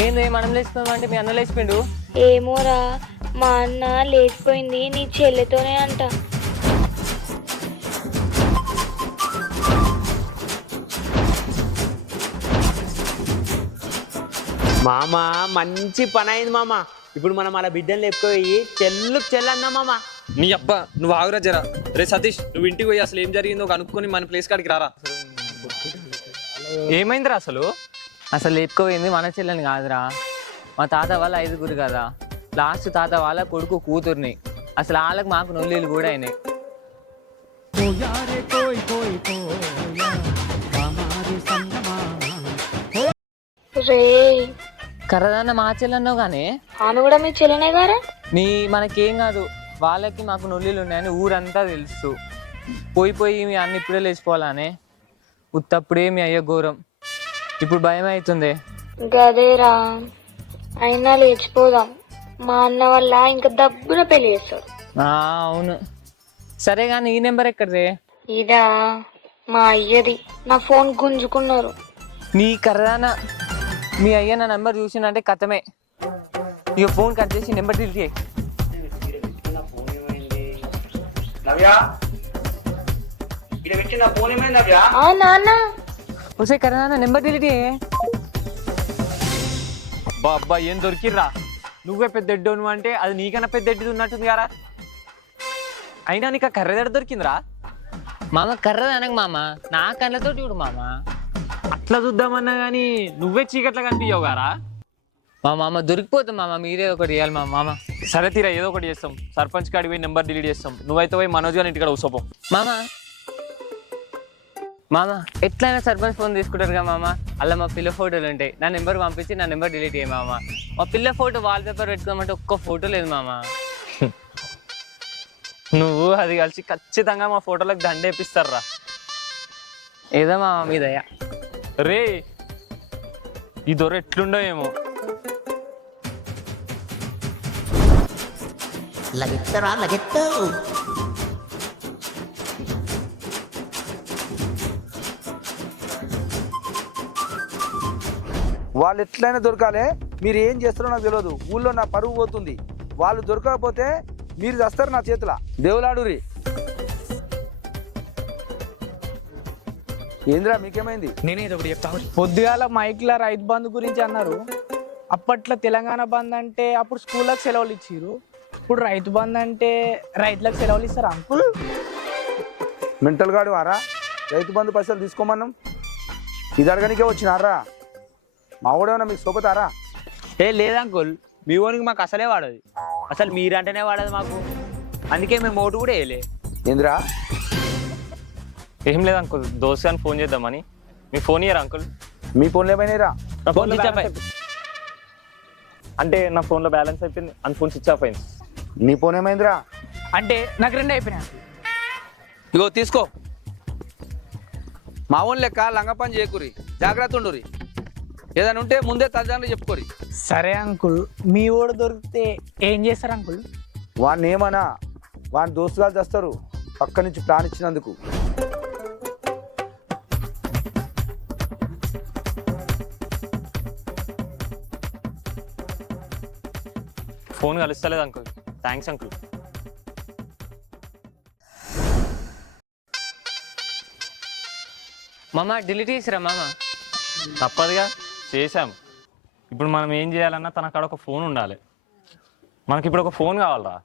ఏంది మనం లేచిపోయాం అంటే మీ అన్న లేచిపోయిండు. ఏమోరా, మా అన్న లేచిపోయింది నీ చెల్లెతోనే అంట. మామ మంచి పని అయింది మామ. ఇప్పుడు మనం అలా బిడ్డలు లేపుకోయి చెల్లన్నా మామ. నీ అబ్బా నువ్వు ఆగురా జరా. రే సతీష్, నువ్వు ఇంటికి పోయి అసలు ఏం జరిగిందో కనుక్కొని మన ప్లేస్ కాడికి రారా. ఏమైందిరా అసలు? అసలు లేపుకోపోయింది మన చెల్లెని కాదురా, మా తాత వాళ్ళ 5గురు కదా. లాస్ట్ తాత వాళ్ళ కొడుకు కూతుర్ని. అసలు వాళ్ళకి మాకు నొల్లీలు కూడా అయినాయి. రే, కర్రదాన్న మా చెల్లెన్నావు కానీ ఆమె కూడా మీ చెల్లెనే గారా? మనకేం కాదు, వాళ్ళకి మాకు నొల్లీలు ఉన్నాయని ఊరంతా తెలుసు. పోయి మీ అన్న ఇప్పుడే లేచిపోవాలనే. ఉత్తప్పుడే మీ అయ్య ఘోరం. ఇప్పుడు భయం అవుతుంది. గదేరా, అయినా లేచిపోదాం. మా అన్న వల్ల ఇంకా దబ్బున పెళ్లి చేస్తాడు. అవును. సరే కానీ ఈ నెంబర్ ఎక్కడిదే? ఇదా మా అయ్యది. నా ఫోన్ గుంజుకున్నారు. నీ కర్రదాన మీ అయ్య నా నెంబర్ చూసిందంటే కథమే. ఇక ఫోన్ కట్ చేసి నెంబర్ డిలీట్ చేయి. నాన్న వస్తే కర్రదాన నెంబర్ డిలీట్ చేయి. అబ్బా అబ్బా ఏం దొరికిర్రా. నువ్వే పెద్ద ఎడ్డోను అంటే అది నీకన్నా పెద్ద ఎడ్డిది ఉన్నట్టుంది కదా. అయినా నీకు కర్రెదడ దొరికిందిరా. మామ కర్రదానకు మామ, నా కళ్ళతో చూడు మామ. అట్లా చూద్దామన్నా కానీ నువ్వే చీకట్లా కనిపించావు గారా. మా మామ దొరికిపోతాం మామ, మీరే ఒకటి చేయాలి మా మామ. సరే తీరా, ఏదో ఒకటి చేస్తాం. సర్పంచ్ కాడికి పోయి నెంబర్ డిలీట్ చేస్తాం. నువ్వైతే పోయి మనోజ్ గారి ఇంటికాడ కూసోపో. మామ ఎట్లయినా సర్పంచ్ ఫోన్ తీసుకుంటారు కదా మామ. అలా మా పిల్ల ఫోటోలు ఉంటాయి. నా నెంబర్ పంపించి నా నెంబర్ డిలీట్ చేయ మామ. మా పిల్ల ఫోటో వాల్ పేపర్ పెట్టుకోమంటే ఒక్క ఫోటో లేదు మామ. నువ్వు అది కలిసి ఖచ్చితంగా మా ఫోటోలకు దండేపిస్తారా. ఏదో మామ మీ దయ. రే ఈ దొర ఎట్లుండో ఏమో. లగెత్తరా లగెత్తు. వాళ్ళు ఎట్లయినా దొరకాలి. మీరు ఏం చేస్తారో నాకు తెలియదు. ఊళ్ళో నా పరువు పోతుంది. వాళ్ళు దొరకకపోతే మీరు చేస్తారు నా చేతుల. దేవులాడురి. ఏంద్రా మీకేమైంది? నేనేదో ఒకటి చెప్తా. పొద్దుగాల మైక్ల రైతు బంధు గురించి అన్నారు. అప్పట్లో తెలంగాణ బంద్ అంటే అప్పుడు స్కూళ్ళకి సెలవులు ఇచ్చిర్రు. ఇప్పుడు రైతు బంద్ అంటే రైతులకు సెలవులు ఇస్తారు అంకుల్. మెంటల్ గాడు వారా? రైతు బంధు పైసలు తీసుకోమన్నాం. ఇది అడగనికే వచ్చినారా? మా వాడేమన్నా మీకు సోపుతారా? లేదంకుల్, మీ ఓనికి మాకు అసలే వాడదు. అసలు మీరంటేనే వాడదు మాకు. అందుకే మేము ఓటు కూడా వేయలే. ఏంద్రా? ఏం లేదు అంకుల్, దోస్త్ గారిని ఫోన్ చేద్దామని. మీ ఫోన్ ఇయ్యరా అంకుల్? మీ ఫోన్లు ఏమైనాయిరా? అంటే నా ఫోన్లో బ్యాలెన్స్ అయిపోయింది, అని ఫోన్ స్విచ్ ఆఫ్ అయింది. నీ ఫోన్ ఏమైందిరా? అంటే నాకు 2 అయిపోయినాయి. ఇగో తీసుకో. మా ఊళ్ళో లెక్క లంగ పని చేయకూరి, జాగ్రత్త ఉండురి. ఏదైనా ఉంటే ముందే తల్లిదండ్రులు చెప్పుకోరి. సరే అంకుల్, మీ ఓడు దొరికితే ఏం చేస్తారు అంకుల్? వాడిని ఏమన్నా, వాడిని దోస్తుగాలు చేస్తారు పక్క నుంచి ప్లాన్ ఇచ్చినందుకు. ఫోన్ కలుస్తలేదు అంకుల్. Thanks uncle. మామ డిలీట్ చేసిరా మామ. తప్పదుగా, చేశాం. ఇప్పుడు మనం ఏం చేయాలన్నా తన కాడ ఒక ఫోన్ ఉండాలి. మనకి ఇప్పుడు ఒక ఫోన్ కావాలరా.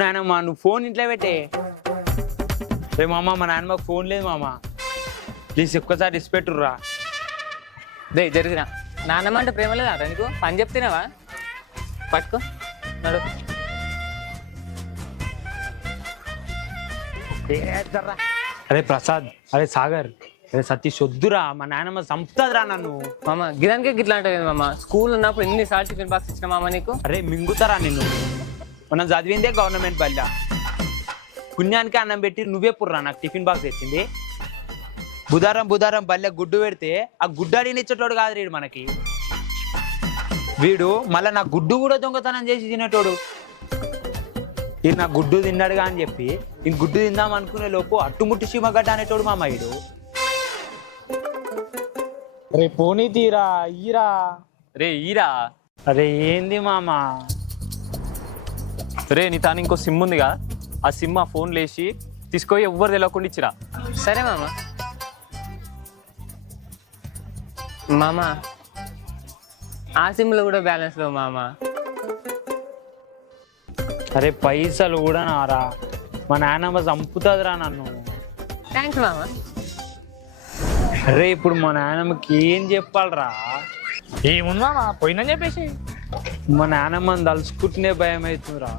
నాయనమ్మా నువ్వు ఫోన్ ఇంట్లో పెట్టే. రే మామ, మా నాయనమ్మకు ఫోన్ లేదు మామ. ప్లీజ్ ఒక్కసారి ఇచ్చిపెట్టుర్రా. దే జరిగినా నాన్నమ్మ అంటే ప్రేమ లేదా నీకు? పని చెప్తున్నావా? పట్టుకో నడు. అరే ప్రసాద్, అరే సాగర్, అరే సతీష్ వద్దురా. మా నాయనమ్మ చంపుతుందిరా నన్ను. మామ గిదానికే గిట్లా అంటే మామ. స్కూల్ ఉన్నప్పుడు ఎన్నిసార్లు టిఫిన్ బాక్స్ ఇచ్చిన మామ నీకు? అరే మింగుతారా నిన్ను. మనం చదివిందే గవర్నమెంట్ బల్ల. పుణ్యానికి అన్నం పెట్టి నువ్వే పుర్రా నాకు టిఫిన్ బాక్స్ తెచ్చింది. బుధారం బుధారం బల్లె గుడ్డు పెడితే ఆ గుడ్డాడిని ఇచ్చేటోడు కాదు రీడు మనకి. వీడు మళ్ళీ నా గుడ్డు కూడా దొంగతనం చేసి తినేటోడు. ఇది నా గుడ్డు తిన్నాడుగా అని చెప్పి ఇంక గుడ్డు తిందాం అనుకునే లోపు అట్టుముట్టి సీమగడ్డ అనేటోడు మామ వీడు. రే పోనీ తీరా ఈరా. రే ఈరా. అరే ఏంది మామ? రే నీ తాను ఇంకో సిమ్ ఉందిగా, ఆ సిమ్ ఆ ఫోన్ లేచి తీసుకొని ఎవ్వరు తెలియకుండా ఇచ్చిరా. సరే మామ. మామ ఆ సిమ్లో కూడా బ్యాలెన్స్ లేవు మామ. అరే పైసలు కూడా నారా, మా నాన్నమ్మ చంపుతుందిరా నన్ను. థ్యాంక్స్ మామ. అరే ఇప్పుడు మా నాన్నమ్మకి ఏం చెప్పాలరా? ఏముంది మామ, పోయిందని చెప్పేసి. మా నాన్నమ్మని తలుచుకుంటూనే భయం అవుతుందిరా.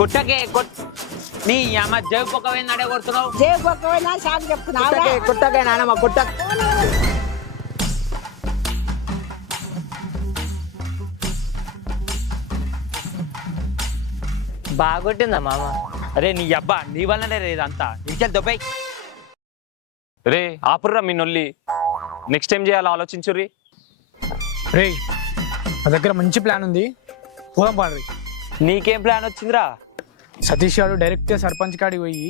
కొట్టకే నీ అమ్మ జై పొక్కవేంది అడే కొడుతున్నావు? కొట్టకే నాన్నమ్మ కొట్ట. బాగా కొట్టిందా మామ? అరే నీ అబ్బా నీ వల్లనే రే ఇదంతా. ఇంకెళ్ళి దొబ్బాయి. రే ఆపుర్రా మీ నొల్లి, నెక్స్ట్ టైం చేయాలో ఆలోచించుర్రి. రే నా దగ్గర మంచి ప్లాన్ ఉంది, పోదాం పాడ్రి. నీకేం ప్లాన్ వచ్చిందిరా? సతీష్ గారు డైరెక్ట్గా సర్పంచ్ కాడికి పోయి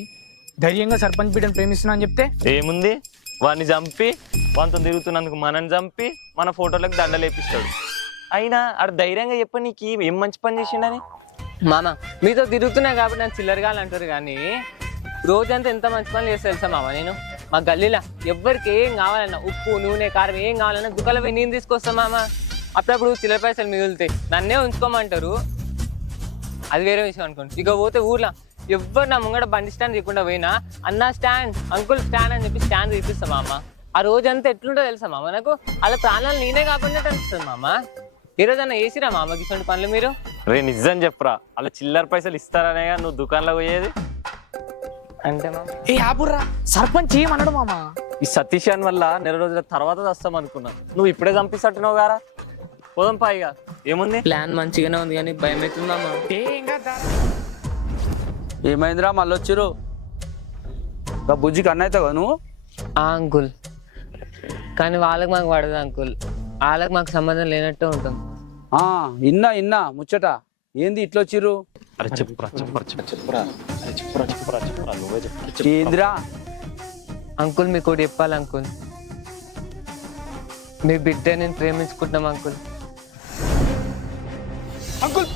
ధైర్యంగా సర్పంచ్ బిడ్డను ప్రేమిస్తున్నా అని చెప్తే ఏముంది, వాడిని చంపి వానితో తిరుగుతున్నందుకు మనని చంపి మన ఫోటోలకు దండలేపిస్తాడు. అయినా ఆడు ధైర్యంగా చెప్ప నీకు ఏం మంచి పని చేసిండని. మామ మీతో తిరుగుతున్నా కాబట్టి నన్ను చిల్లరగాలు అంటారు, కానీ రోజంతా ఎంత మంచి పనులు చేస్తా తెలుసా మామ. నేను మా గల్లీలో ఎవ్వరికి ఏం కావాలన్నా, ఉప్పు నూనె కారం ఏం కావాలన్నా దుకాణంలో పోయి నేను తీసుకొస్తా మామ. అప్పుడప్పుడు చిల్లర పైసలు మిగులుతాయి, నన్నే ఉంచుకోమంటారు, అది వేరే విషయం అనుకోండి. ఇక పోతే ఊర్లో ఎవ్వరు నా ముంగడ బండి స్టాండ్ తీయకుండా పోయినా అన్న స్టాండ్, అంకుల్ స్టాండ్ అని చెప్పి స్టాండ్ తీపిస్తా మామ. ఆ రోజంతా ఎట్లుంటో తెలుసా మామ, నాకు అలా ప్రాణాలు నేనే కాకుండా అనిపిస్తుంది మామ. ఈ రోజన్నా వేసిరా మామకి ఇటువంటి పనులు మీరు? రే నిజం చెప్పురా, అలా చిల్లర పైసలు ఇస్తారనే నువ్వు దుకాణంలో పోయేది అంటే మామ ఏ ఆపుర్రా, సర్పంచ్ ఏమన్నాడు మామ? ఈ సతీషాన్ వల్ల నెల రోజుల తర్వాత వస్తాం అనుకున్నా, నువ్వు ఇప్పుడే చంపిస్తట్టున్నావు గారా. పోదాం పాయిగా, ఏముంది ప్లాన్ మంచిగానే ఉంది కానీ భయం అవుతుంది మామ. ఏమైందిరా మళ్ళీ వచ్చిరు? బుజ్జికి అన్న అవుతావు కదా నువ్వు? అంకుల్, కానీ వాళ్ళకి మాకు పడదు అంకుల్, వాళ్ళకి మాకు సంబంధం లేనట్టే ఉంటాం. ఇన్నా ముచ్చట ఏంది ఇట్లా వచ్చిర్రు? అరే చెప్పురా ఏందిరా? అంకుల్ మీకు ఒకటి చెప్పాలి అంకుల్, మీ బిడ్డ నేను ప్రేమించుకుంటున్నాం అంకుల్. అంకుల్